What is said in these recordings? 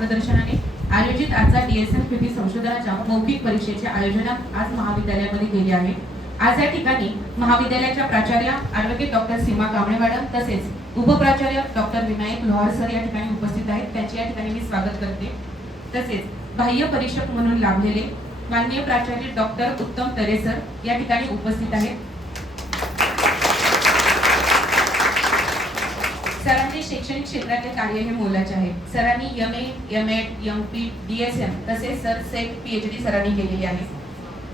मार्गदर्शनाने आयोजित आजचा DSM-PP संशोधनाच्या मौखिक परीक्षेचे आयोजन आज महाविद्यालयामध्ये केले आहे। आज या ठिकाणी महाविद्यालयाच्या प्राचार्य ॲडव्होकेट डॉक्टर सीमा कांबळे मॅडम तसेच उपप्राचार्य डॉक्टर विनायक लोहार सर या ठिकाणी उपस्थित आहेत। त्यांचे या ठिकाणी मी स्वागत करते। तसेच बाह्य परीक्षक म्हणून लाभलेले माननीय प्राचार्य डॉक्टर उत्तम तरे सर या ठिकाणी उपस्थित आहेत। सरांचे शैक्षणिक क्षेत्रातले कार्य हे मोलाचे आहे। सरांनी MA, MEd, MPhil, DSM तसेच सर सेट PhD सरांनी केलेली आहे।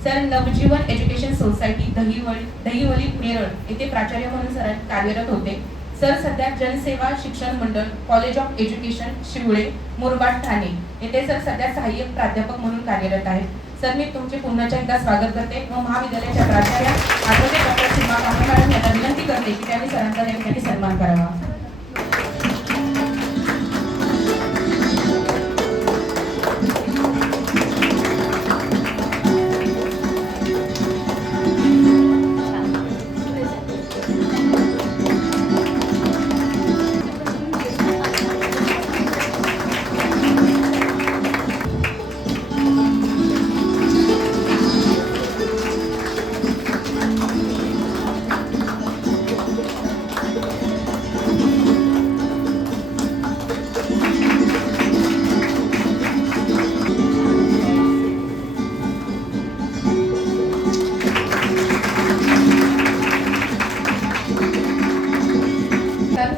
सर नवजीवन एज्युकेशन सोसायटी दहिवली नेरळ येथे प्राचार्य म्हणून सर कार्यरत होते। सर सध्या Janseva Shikshan Mandal college of education Shivale Murbad Thane येथे सर सध्या सहाय्यक प्राध्यापक म्हणून कार्यरत आहेत। सर मी तुमचे पुन्हा एकदा स्वागत करते व महाविद्यालयाच्या प्राचार्य ॲडव्होकेट डॉक्टर सीमा कांबळे मॅडम यांना विनंती करते की त्यांनी सरांचा या ठिकाणी सन्मान करावा।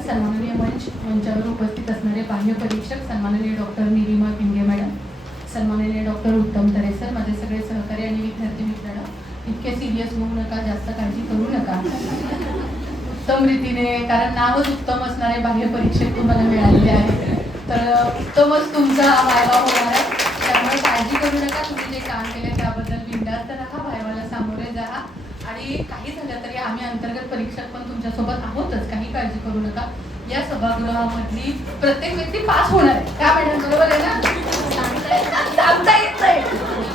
सन्माननीय मंचावर उपस्थित असणारे बाह्य परीक्षक सन्माननीय डॉक्टर निरिमा पिंगे मॅडम, सन्माननीय डॉक्टर उत्तम तरे सर, माझे सगळे सहकारी आणि विद्यार्थी मित्रांनो, इतके सिरियस होऊ नका, जास्त काळजी करू नका। उत्तम रीतीने, कारण नावच उत्तम असणारे बाह्य परीक्षक तुम्हाला मिळालेले आहे, तर उत्तमच तुमचा वायवा होणार आहे। त्यामुळे काळजी करू नका, तुम्ही जे काम केले त्याबद्दल बिनधास्त राहा, वायवाला सामोरे जा आणि काही झालं तरी आम्ही अंतर्गत परीक्षक पण तुमच्यासोबत आहोतच, काही काळजी करू नका। या सभागृहामधली प्रत्येक व्यक्ती पास होणार आहे, त्या मॅडम बरोबर आहे ना? सांगता येत नाही,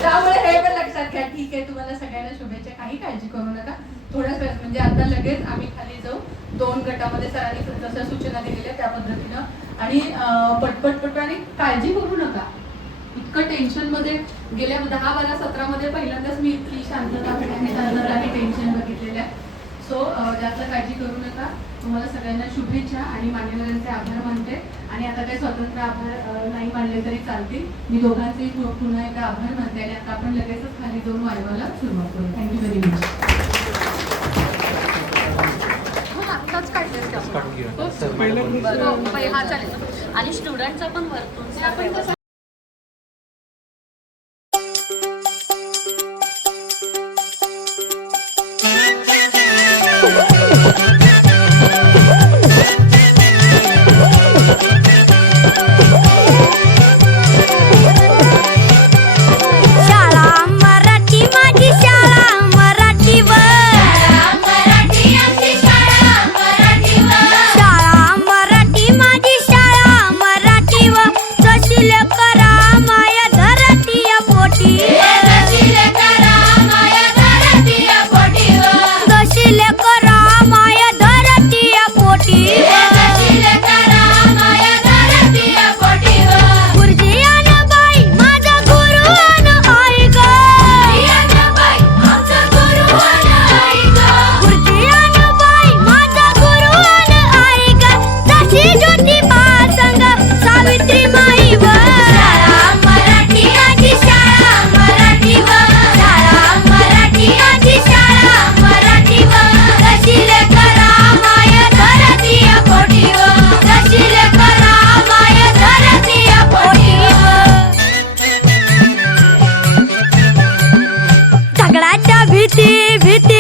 त्यामुळे हे पण लक्षात घ्या। ठीक आहे, तुम्हाला सगळ्यांना शुभेच्छा, काही काळजी करू नका। थोड्याच वेळात म्हणजे आता लगेच आम्ही खाली जाऊ, 2 गटामध्ये सरांनी जसं सूचना दिलेल्या त्या पद्धतीनं आणि पटपट आणि काळजी करू नका। इतकं टेन्शन मध्ये गेल्या 10, 12, 17 मध्ये पहिल्यांदाच मी इतकी शांतता आणि टेन्शन बघितलेलं आहे। सो जास्त काळजी करू नका। तुम्हाला सगळ्यांना शुभेच्छा आणि मान्यवरांचे आभार मानते आणि आता काही स्वतंत्र आभार नाही मानले तरी चालतील। मी दोघांचे पुन्हा एकदा आभार मानते आणि आता आपण लगेचच खाली जाऊन वायवाला सुरुवात करू। Thank you very much. आणि स्टुडंटचा पण वरतून भीती